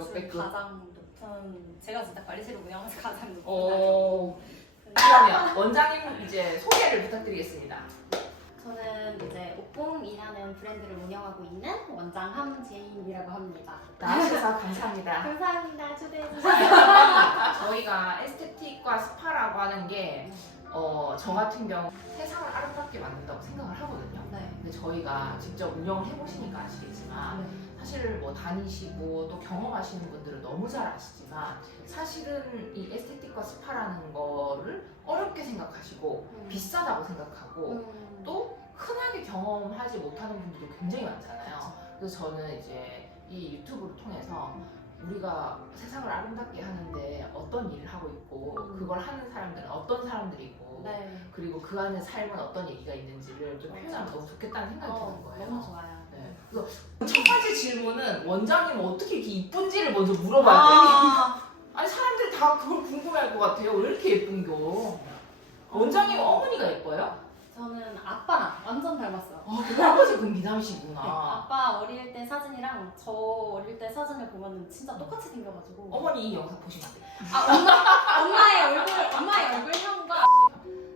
매출 역대급. 가장 높은 제가 진짜 관리실을 운영해서 가장 높은 어. 그러면 원장님 이제 소개를 부탁드리겠습니다. 저는 이제 옥봉이라는 브랜드를 운영하고 있는 원장 함재인이라고 합니다. 나와주셔서 감사합니다. 감사합니다. 초대해 주셔서. 저희가 에스테틱과 스파라고 하는 게 어, 저 같은 경우 세상을 아름답게 만든다고 생각을 하거든요. 네. 근데 저희가 직접 운영을 해보시니까 아시겠지만 사실 뭐 다니시고 또 경험하시는 분들은 너무 잘 아시지만 사실은 이 에스테틱과 스파라는 거를 어렵게 생각하시고 음. 비싸다고 생각하고 음. 또 흔하게 경험하지 못하는 분들도 굉장히 많잖아요. 그래서 저는 이제 이 유튜브를 통해서 우리가 세상을 아름답게 하는데 어떤 일을 하고 있고 음. 그걸 하는 사람들은 어떤 사람들이고 네. 그리고 그 안에 삶은 어떤 얘기가 있는지를 좀. 표현하면 너무 좋겠다는 생각이 드는 어, 거예요. 너무 좋아요. 네. 그래서 첫 번째 질문은 원장님 어떻게 이렇게 이쁜지를 먼저 물어봐야 돼. 아, 아니 사람들이 다 그걸 궁금해할 것 같아요. 왜 이렇게 예쁜겨? 원장님 어머니가 예뻐요? 저는 아빠랑 완전 닮았어요. 아, 그 아버지 그 네, 미남이시구나. 아빠 어릴 때 사진이랑 저 어릴 때 사진을 보면 진짜 똑같이 생겨가지고 어머니 이 영상 보시면 안 돼요. 아 엄마 엄마의 얼굴 엄마의 얼굴형과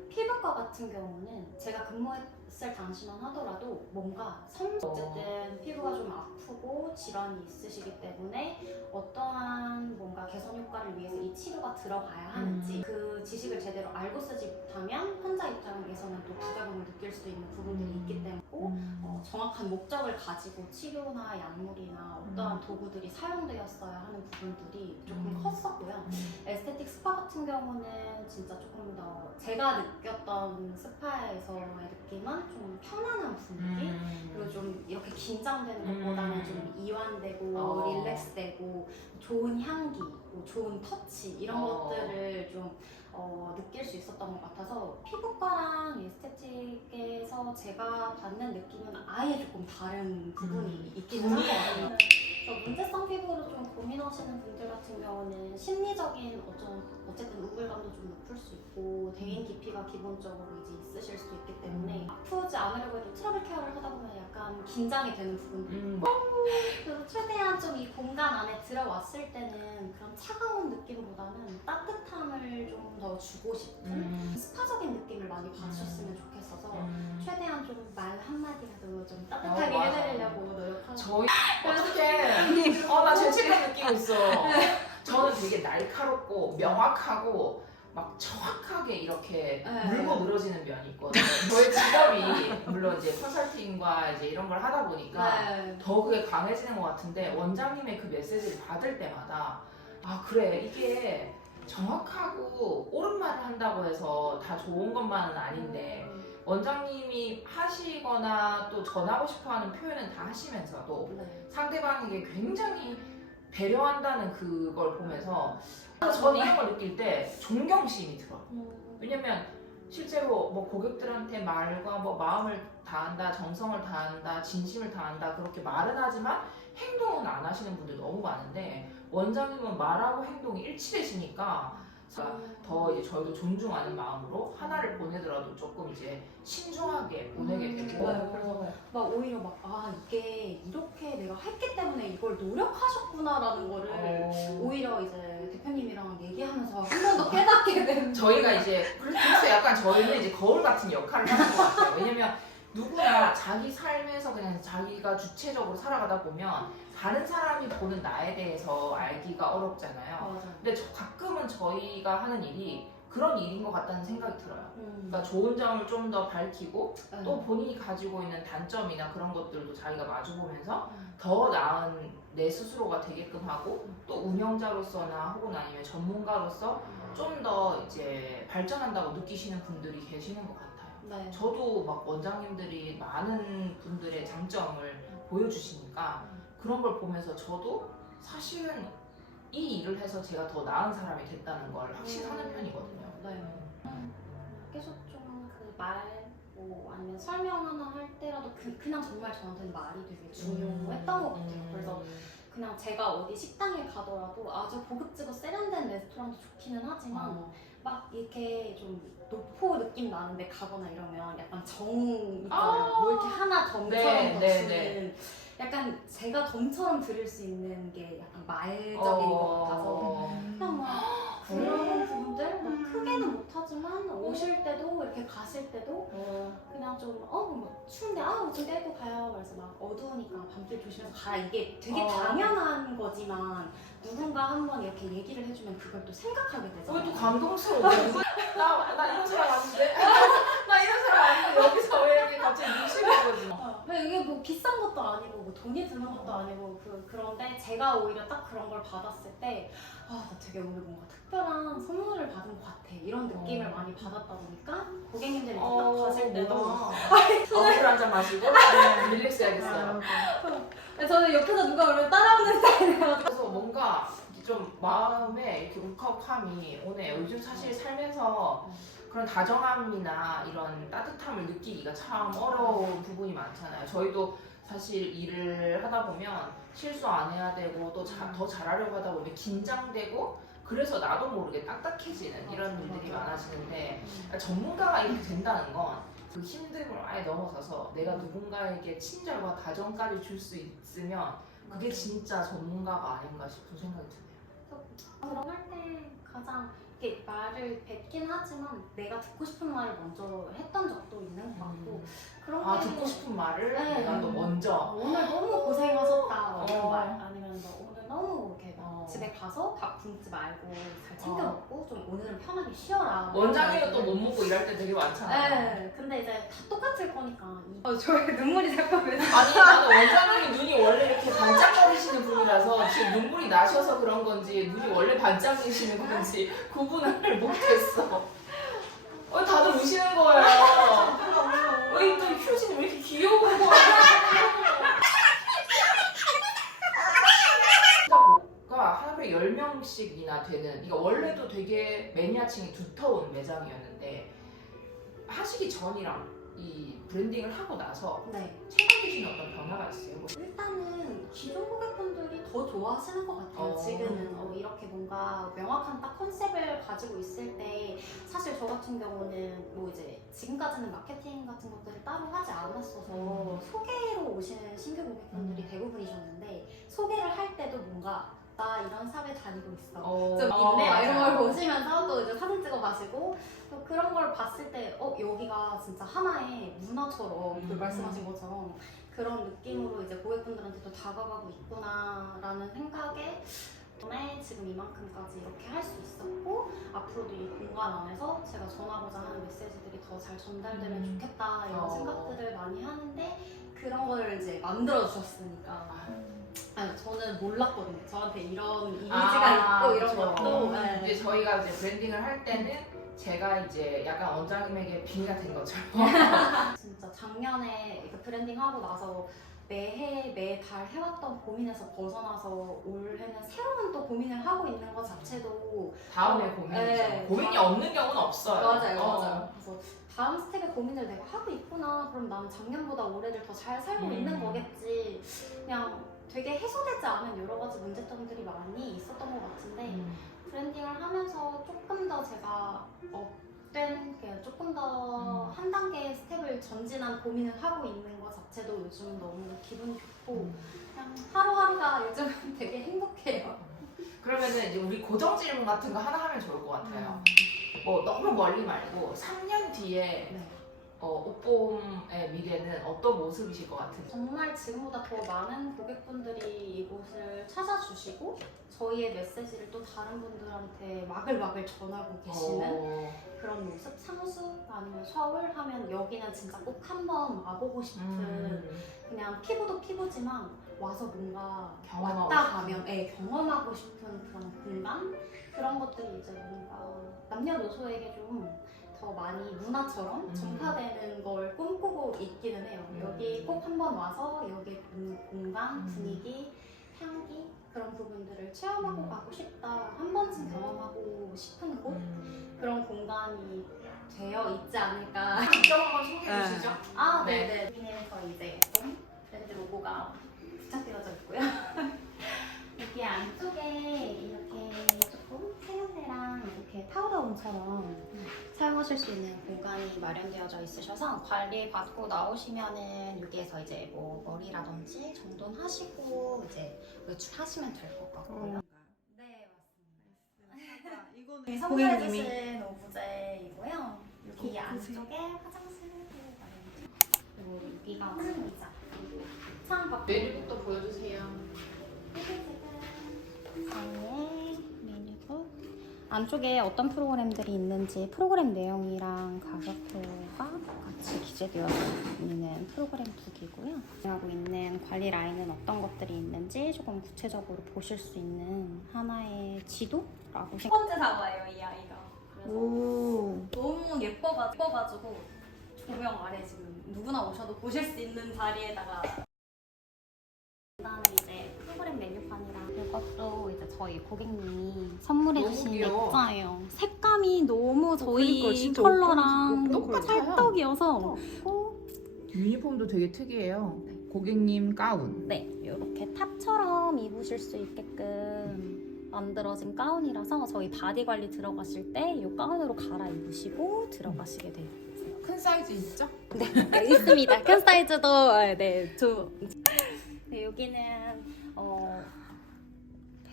피부과 같은 경우는 제가 근무했 을 당시만 하더라도 뭔가 섬 어쨌든 피부가 좀 아프고 질환이 있으시기 때문에 어떠한 뭔가 개선 효과를 위해서 이 치료가 들어가야 하는지 음. 그 지식을 제대로 알고 쓰지 못하면 환자 입장에서는 또 부작용을 느낄 수도 있는 부분들이 음. 있기 때문에 어, 정확한 목적을 가지고 치료나 약물이나 어떠한 음. 도구들이 사용되었어야 하는 부분들이 조금 음. 컸었고요. 에스테틱 스파 같은 경우는 진짜 조금 더 제가 느꼈던 스파에서의 느낌은 좀 편안한 분위기 그리고 좀 이렇게 긴장되는 것보다는 음. 좀 이완되고 어. 릴렉스되고 좋은 향기, 뭐 좋은 터치 이런 어. 것들을 좀 어, 느낄 수 있었던 것 같아서 피부과랑 에스테틱에서 제가 받는 느낌은 아예 조금 다른 부분이 음. 있기는 한 것 같아요. 그래서 문제성 피부로 좀 고민하시는 분들 같은 경우는 심리적인 어떤 어쨌든 우울감도 좀 높을 수 있고 대인 깊이가 기본적으로 이제 있으실 수도 있기 때문에 아프지 않으려고 해도 트러블 케어를 하다 보면 약간 긴장이 되는 부분도 음, 그래서 최대한 좀 이 공간 안에 들어왔을 때는 그런 차가운 느낌보다는 따뜻함을 좀 더 주고 싶은 음, 스파적인 느낌을 많이 받으셨으면 좋겠어서 음. 좀 말 한마디라도 좀 따뜻하게 어, 맞아. 해드리려고 노력하고 저희 어떻게? 어나 죄책감 느끼고 있어. 저는 되게 날카롭고 명확하고 막 정확하게 이렇게 네. 물고 늘어지는 면이 있거든요. 저의 직업이 물론 이제 컨설팅과 이제 이런 걸 하다 보니까 네. 더 그게 강해지는 것 같은데 원장님의 그 메시지를 받을 때마다 아 그래 이게 정확하고 옳은 말을 한다고 해서 다 좋은 것만은 아닌데 원장님이 하시거나 또 전하고 싶어 하는 표현은 다 하시면서도 네. 상대방에게 굉장히 배려한다는 그걸 보면서 저는 이런 걸 느낄 때 존경심이 들어요. 음. 왜냐면 실제로 뭐 고객들한테 말과 뭐 마음을 다한다, 정성을 다한다, 진심을 다한다 그렇게 말은 하지만 행동은 안 하시는 분들 너무 많은데 원장님은 말하고 행동이 일치되시니까 더 이제 저희도 존중하는 마음으로 하나를 보내더라도 조금 이제 신중하게 보내게 음, 되고 맞아요. 그래서 막 오히려 막 아 이게 이렇게 내가 했기 때문에 이걸 노력하셨구나라는 거를 어, 오히려 이제 대표님이랑 얘기하면서 한 번 더 깨닫게 된 저희가 이제 그래서 약간 저희는 이제 거울 같은 역할을 하는 것 같아요. 왜냐면 누구나 자기 삶에서 그냥 자기가 주체적으로 살아가다 보면 다른 사람이 보는 나에 대해서 알기가 어렵잖아요. 근데 저- 가끔은 저희가 하는 일이 그런 일인 것 같다는 생각이 들어요. 음. 그러니까 좋은 점을 좀 더 밝히고 네. 또 본인이 가지고 있는 단점이나 그런 것들도 자기가 마주보면서 음. 더 나은 내 스스로가 되게끔 하고 또 운영자로서나 혹은 아니면 전문가로서 좀 더 이제 발전한다고 느끼시는 분들이 계시는 것 같아요. 네. 저도 막 원장님들이 많은 분들의 장점을 보여주시니까 그런 걸 보면서 저도 사실은 이 일을 해서 제가 더 나은 사람이 됐다는 걸 확신하는 편이거든요. 네. 계속 좀 그 말, 뭐 아니면 설명 하나 할 때라도 그, 그냥 정말 저한테는 말이 되게 중요했던 것 같아요. 음. 그래서 그냥 제가 어디 식당에 가더라도 아주 고급지고 세련된 레스토랑도 좋기는 하지만 어. 막 이렇게 좀 노포 느낌 나는데 가거나 이러면 약간 정 있잖아요. 아. 뭐 이렇게 하나 점처럼 네, 더 네, 주는 네. 약간 제가 덤처럼 들을 수 있는 게 약간 말적인 것 같아서 어. 그냥 막 그런 부분들 막 크게는 못하지만 오실 때도 이렇게 가실 때도 그냥 좀어뭐 추운데 아좀 깨고 가요 그래서 막 어두우니까 밤길 조심해서 가라 이게 되게 어. 당연한 거지만 누군가 한번 이렇게 얘기를 해주면 그걸 또 생각하게 되잖아요. 왜또 감동스러워? 나, 나 이런 사람 아닌데? 나 이런 사람 아닌데 여기서 왜 이렇게 갑자기 눈치가 거지? 어, 근데 이게 뭐 비싼 것도 아니고 뭐 돈이 드는 것도 아니고 그 그런데 제가 오히려 딱 그런 걸 받았을 때 아, 나 되게 오늘 뭔가 특별한 선물을 받은 것 같아 이런 느낌을 어. 많이 받았다 보니까 고객님들이 어, 딱 가실 때도 어물 한잔 마시고 네, 릴렉스 해야겠어요. 저는 옆에서 누가 오면 따라오는 스타일이라서 그래서 뭔가 좀 마음에 이렇게 울컥함이 오네. 요즘 사실 살면서 그런 다정함이나 이런 따뜻함을 느끼기가 참 어려운 부분이 많잖아요. 저희도 사실 일을 하다 보면 실수 안 해야 되고 또 더 잘하려고 하다 보면 긴장되고 그래서 나도 모르게 딱딱해지는 이런 맞아, 일들이. 많아지는데 전문가가 이렇게 된다는 건 그 힘듦을 아예 넘어서서 내가 누군가에게 친절과 다정까지 줄 수 있으면 그게 진짜 전문가가 아닌가 싶은 생각이 드네요. 그런 할때 가장 이렇게 말을 뱉긴 하지만 내가 듣고 싶은 말을 먼저 했던 적도 있는 것 같고 그런 아 게 듣고 싶은 말을 네. 내가 또 먼저 어, 오늘 너무 고생하셨다 뭐 이런 어. 말 아니면 뭐 오늘 너무 이렇게 막 어. 집에 가서 밥 굶지 말고 잘 챙겨 어. 먹고 좀 오늘은 편하게 쉬어라 뭐 원장님은 이런 또못 말들. 먹고 일할 때 되게 많잖아요. 네 근데 이제 다 똑같을 거니까 이- 어, 저의 눈물이 자꾸 왜 아니 나는 원장님이 눈이 원래 이렇게 반짝거리시는 분이라서 지금 눈물이 나셔서 그런 건지 눈이 원래 반짝이시는 건지 구분을 못했어. 어 다들 우시는 거예요. 왜또 효진이 왜 이렇게 귀여운 거야? 가 하루에 10명씩이나 되는 이거 원래도 되게 매니아층이 두터운 매장이었는데 하시기 전이랑 이 브랜딩을 하고 나서 네. 체감되시는 어떤 변화가 있어요? 뭐 일단은 기존 고객분들이 더 좋아하시는 것 같아요. 어. 지금은 어, 이렇게 뭔가 명확한 딱 컨셉을 가지고 있을 때 사실 저 같은 경우는 뭐 이제 지금까지는 마케팅 같은 것들을 따로 하지 않았어서 음. 소개로 오시는 신규 고객분들이 음. 대부분이셨는데 소개를 할 때도 뭔가 나 이런 샵에 다니고 있어. 어, 좀 어, 있네 막 이런 걸. 보시면서 또 이제 사진 찍어 가시고 또 그런 걸 봤을 때 어 여기가 진짜 하나의 문화처럼 그 음. 말씀하신 것처럼 그런 느낌으로 이제 고객분들한테도 다가가고 있구나라는 생각에 에 지금 이만큼까지 이렇게 할 수 있었고 앞으로도 이 공간 안에서 제가 전하고자 하는 메시지들이 더 잘 전달되면 음. 좋겠다 이런 어. 생각들을 많이 하는데 그런 걸 이제 만들어 주셨으니까 아니, 저는 몰랐거든요. 저한테 이런 이미지가 아, 있고 이런 그쵸. 것도. 네. 이제 저희가 이제 브랜딩을 할 때는 제가 이제 약간 원장님에게 빙의가 된 것처럼 진짜 작년에 이렇게 브랜딩하고 나서 매해 매달 해왔던 고민에서 벗어나서 올해는 새로운 또 고민을 하고 있는 것 자체도 다음에 어, 고민이죠. 네. 고민이 없는 경우는 없어요. 맞아요, 어. 맞아요. 그래서 다음 스텝의 고민을 내가 하고 있구나. 그럼 나는 작년보다 올해를 더 잘 살고 음. 있는 거겠지. 그냥 되게 해소되지 않은 여러 가지 문제점들이 많이 있었던 것 같은데 음. 브랜딩을 하면서 조금 더 제가 업된 그 조금 더 음. 한 단계 스텝을 전진한 고민을 하고 있는 것 자체도 요즘 너무 기분이 좋고 그냥 하루하루가 요즘 되게 행복해요. 그러면은 이제 우리 고정 질문 같은 거 하나 하면 좋을 것 같아요. 뭐 너무 멀리 말고 3년 뒤에 네. 어, 옷봄의 미래는 어떤 모습이실 것 같으세요? 정말 지금보다 더 많은 고객분들이 이곳을 찾아주시고 저희의 메시지를 또 다른 분들한테 마글마글 전하고 계시는 어, 그런 모습 상수 아니면 서울 하면 여기는 진짜 꼭 한번 와보고 싶은 음. 그냥 피부도 피부지만 와서 뭔가 경험하고 왔다. 가면 예, 경험하고 싶은 그런 공간 그런 것들이 이제 뭔가 남녀노소에게 좀 더 많이 문화처럼 음. 전파되는 걸 꿈꾸고 있기는 해요. 음. 여기 꼭 한번 와서 여기 공간, 음. 분위기, 향기 그런 부분들을 체험하고 음. 가고 싶다. 한 번쯤 경험하고 싶은 곳 음. 그런 공간이 되어 있지 않을까. 직접 한번 소개해 주시죠. 아, 네. 네네. 여기에서 이제 좀 브랜드 로고가 부착되어져 있고요. 여기 안쪽에 세련되랑 이렇게 파우더온처럼 사용하실 수 있는 공간이 마련되어져 있으셔서 관리 받고 나오시면은 여기에서 이제 뭐 머리라든지 정돈하시고 이제 외출하시면 될 것 같고요. 네 맞습니다. 이거는 여기 고객님이 선물해주신 오브제이고요. 여기 고- 안쪽에 화장실도 마련돼. 그리고 여기가 층이자. 그리고 창 밖. 메뉴부터 보여주세요. 사이에 메뉴북 안쪽에 어떤 프로그램들이 있는지 프로그램 내용이랑 가격표가 같이 기재되어 있는 프로그램 북이고요. 하고 있는 관리 라인은 어떤 것들이 있는지 조금 구체적으로 보실 수 있는 하나의 지도라고 생각. 첫 번째 사과예요 이 아이가. 그래서 오 너무 예뻐가, 예뻐가지고 조명 아래 지금 누구나 오셔도 보실 수 있는 자리에다가 그다음에 이제 프로그램 메뉴판이랑 이것도 이제 저희 고객님이 선물해주신 너무 귀여워. 액자예요. 색감이 너무 저희 그러니까 진짜 컬러랑 똑같- 찰떡이어서 유니폼도 되게 특이해요. 고객님 가운. 네 이렇게 탑처럼 입으실 수 있게끔 만들어진 가운이라서 저희 바디 관리 들어가실 때 이 가운으로 갈아입으시고 들어가시게 돼요. 큰 사이즈 있죠? 네, 있습니다. 큰 사이즈도 아, 네, 두. 네, 여기는 어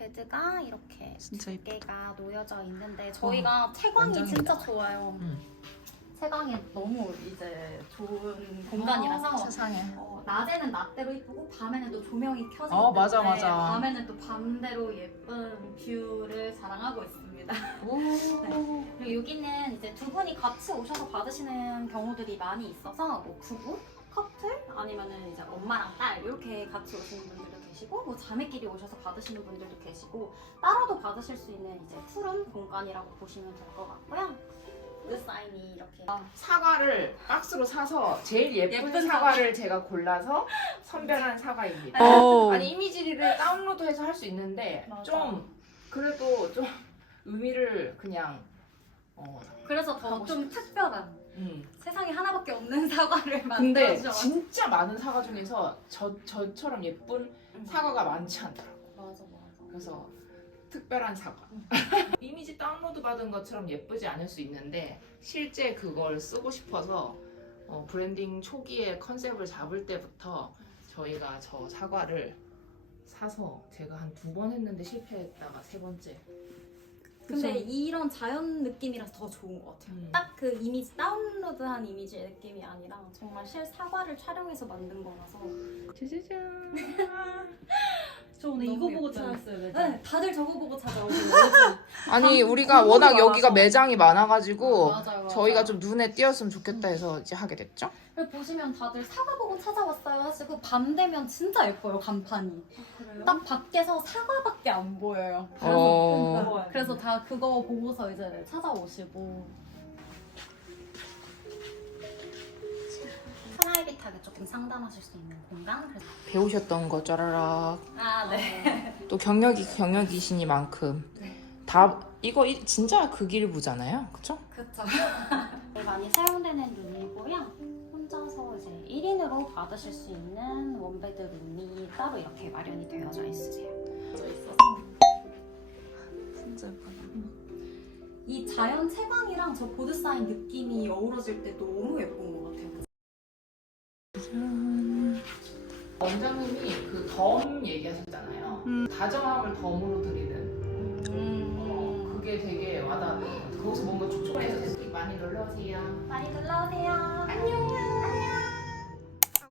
베드가 이렇게 진짜 두 개가 놓여져 있는데 저희가 채광이 완전이다. 진짜 좋아요. 응. 채광이 너무 이제 좋은 공간이라서 세상에. 어, 낮에는 낮대로 이쁘고 밤에는 또 조명이 켜지기 어, 맞아, 때문에 맞아. 밤에는 또 밤대로 예쁜 뷰를 자랑하고 있습니다. 오. 그리고 여기는 이제 두 분이 같이 오셔서 받으시는 경우들이 많이 있어서 뭐 부부, 커플 아니면은 이제 엄마랑 딸 이렇게 같이 오시는 분들도 계시고 뭐 자매끼리 오셔서 받으시는 분들도 계시고 따로도 받으실 수 있는 이제 푸른 공간이라고 보시면 될 것 같고요. 그 사인이 이렇게 사과를 박스로 사서 제일 예쁜, 예쁜 사과를 제가 골라서 선별한 사과입니다. 오. 아니 이미지를 다운로드해서 할 수 있는데 맞아. 좀 그래도 좀 의미를 그냥 어. 그래서 더 좀 특별한 음. 세상에 하나밖에 없는 사과를 근데 만들어주셔. 진짜 많은 사과 중에서 저 저처럼 예쁜 사과가 많지 않더라고. 맞아 맞아. 그래서 특별한 사과. 음. 이미지 다운로드 받은 것처럼 예쁘지 않을 수 있는데 실제 그걸 쓰고 싶어서 어, 브랜딩 초기에 컨셉을 잡을 때부터 저희가 저 사과를 사서 제가 한 두 번 했는데 실패했다가 세 번째. 근데 이런 자연 느낌이라서 더 좋은 것 같아요. 음. 딱 그 이미지 다운로드한 이미지의 느낌이 아니라 정말 실 사과를 촬영해서 만든 거라서 짜자잔. 저 오늘 너무 이거 보고 예뻐요. 찾았어요 매장. 네, 다들 저거 보고 찾아오고 아니 광- 우리가 워낙 많아서. 여기가 매장이 많아가지고 맞아요, 맞아요. 저희가 좀 눈에 띄었으면 좋겠다 해서 이제 하게 됐죠. 그리고 보시면 다들 사과 보고 찾아왔어요 하시고 밤 되면 진짜 예뻐요 간판이 그래요? 딱 밖에서 사과밖에 안 보여요 어. 그래서 다 그거 보고서 이제 찾아오시고 프라이빗하게 조금 상담하실 수 있는 공간 그래서 배우셨던 거 짜라락 아 네 또 경력이 경력이시니만큼 네. 다 이거 이- 진짜 그 길부잖아요, 그쵸? 그쵸. 많이 사용되는 룸이고요. 혼자서 이제 1인으로 받으실 수 있는 원베드 룸이 따로 이렇게 마련이 되어져 있으세요. 되어져 있어서 진짜 예쁘다. 이 자연 채광이랑 저 보드 사인 느낌이 어우러질 때 너무 예쁜 것 같아요. 다정함을 덤으로 드리는 어, 그게 되게 같아요. 거기서 뭔가 촉촉해서 많이 놀러 오세요. 많이 놀러 오세요. 안녕. 안녕.